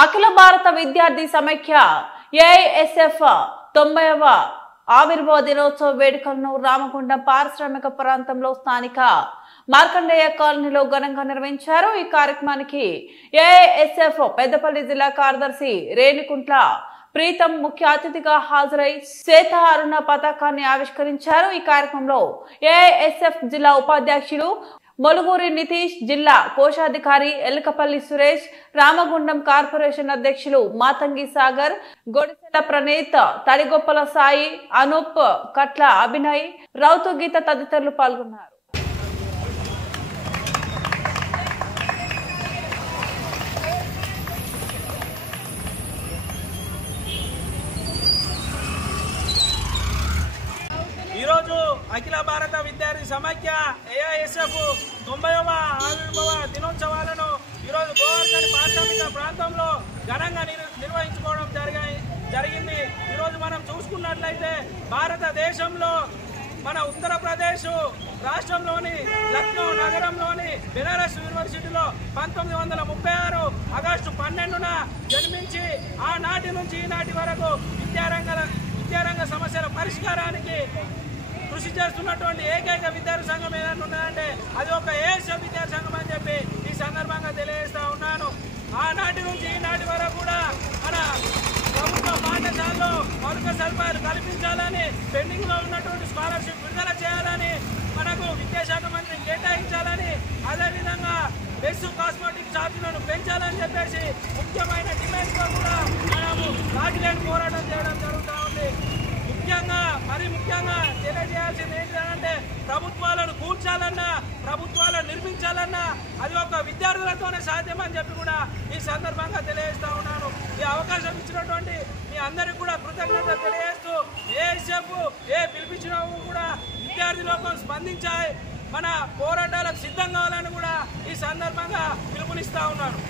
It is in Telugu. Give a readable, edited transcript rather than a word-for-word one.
అఖిల భారత విద్యార్థి సమైక్య ఏఐఎస్ఎఫ్ 90వ ఆవిర్భావ దినోత్సవ వేడుకలను రామగుండం పారిశ్రామిక ప్రాంతంలో స్థానిక మార్కండేయ కాలనీలో ఘనంగా నిర్వహించారు। ఈ కార్యక్రమానికి ఏఐఎస్ఎఫ్ పెద్దపల్లి జిల్లా కార్యదర్శి రేణికుంట్ల ప్రీతం ముఖ్య అతిథిగా హాజరై శ్వేతహారుణ పతాకాన్ని ఆవిష్కరించారు। ఈ కార్యక్రమంలో ఏఐఎస్ఎఫ్ జిల్లా ఉపాధ్యక్షులు మొలుగూరి నితీష్, జిల్లా కోశాధికారి ఎల్కపల్లి సురేష్, రామగుండం కార్పొరేషన్ అధ్యక్షులు మాతంగి సాగర్, గొడిసెల ప్రణీత్, తడిగొప్పల సాయి, అనూప్, కట్ల అభినయ్, రౌతు గీత తదితరులు పాల్గొన్నారు। అఖిల భారత విద్యార్థి సమైక్య ఏఐఎస్ఎఫ్ 90వ ఆవిర్భావ దినోత్సవాలను ఈరోజు గోవర్ధన్ పారిశ్రామిక ప్రాంతంలో ఘనంగా నిర్వహించుకోవడం జరిగింది। ఈరోజు మనం చూసుకున్నట్లయితే భారతదేశంలో మన ఉత్తరప్రదేశ్ రాష్ట్రంలోని లక్నో నగరంలోని బెనారస్ యూనివర్సిటీలో 1936 ఆగస్టు 12న జన్మించి ఆనాటి నుంచి ఈనాటి వరకు విద్యారంగ సమస్యల పరిష్కారానికి కృషి చేస్తున్నటువంటి ఏకైక విద్యార్థి సంఘం ఏదైనా ఉన్నదంటే అది ఒక ఏఐఎస్ఎఫ్ విద్యార్థి సంఘం అని చెప్పి ఈ సందర్భంగా తెలియజేస్తా ఉన్నాను। ఆనాటి నుంచి ఈనాటి వరకు కూడా మన ప్రభుత్వ పాఠశాలలో మౌలిక సదుపాయాలు కల్పించాలని, పెండింగ్ లో ఉన్నటువంటి స్కాలర్షిప్ విడుదల చేయాలని, మనకు విద్యాశాఖ మంత్రి కేటాయించాలని, అదేవిధంగా బెస్ కాస్మెటిక్ ఛార్జీలను పెంచాలని చెప్పేసి ముఖ్యమైన డిమాండ్స్తో కూడా మనము రాజీలేని పోరాటం చేయడం జరుగుతూ ఉంది। ముఖ్యంగా తెలియజేయాల్సింది ఏంటంటే ప్రభుత్వాలను కూల్చాలన్నా, ప్రభుత్వాలను నిర్మించాలన్నా అది ఒక విద్యార్థులతోనే సాధ్యమని చెప్పి కూడా ఈ సందర్భంగా తెలియజేస్తా ఉన్నాను। ఈ అవకాశం ఇచ్చినటువంటి మీ అందరికీ కూడా కృతజ్ఞత తెలియజేస్తూ ఏఐఎస్ఎఫ్ పిలిపించిన కూడా విద్యార్థి లోకం స్పందించాయి, మన పోరాటాలకు సిద్ధం కావాలని కూడా ఈ సందర్భంగా పిలుపునిస్తా ఉన్నాను।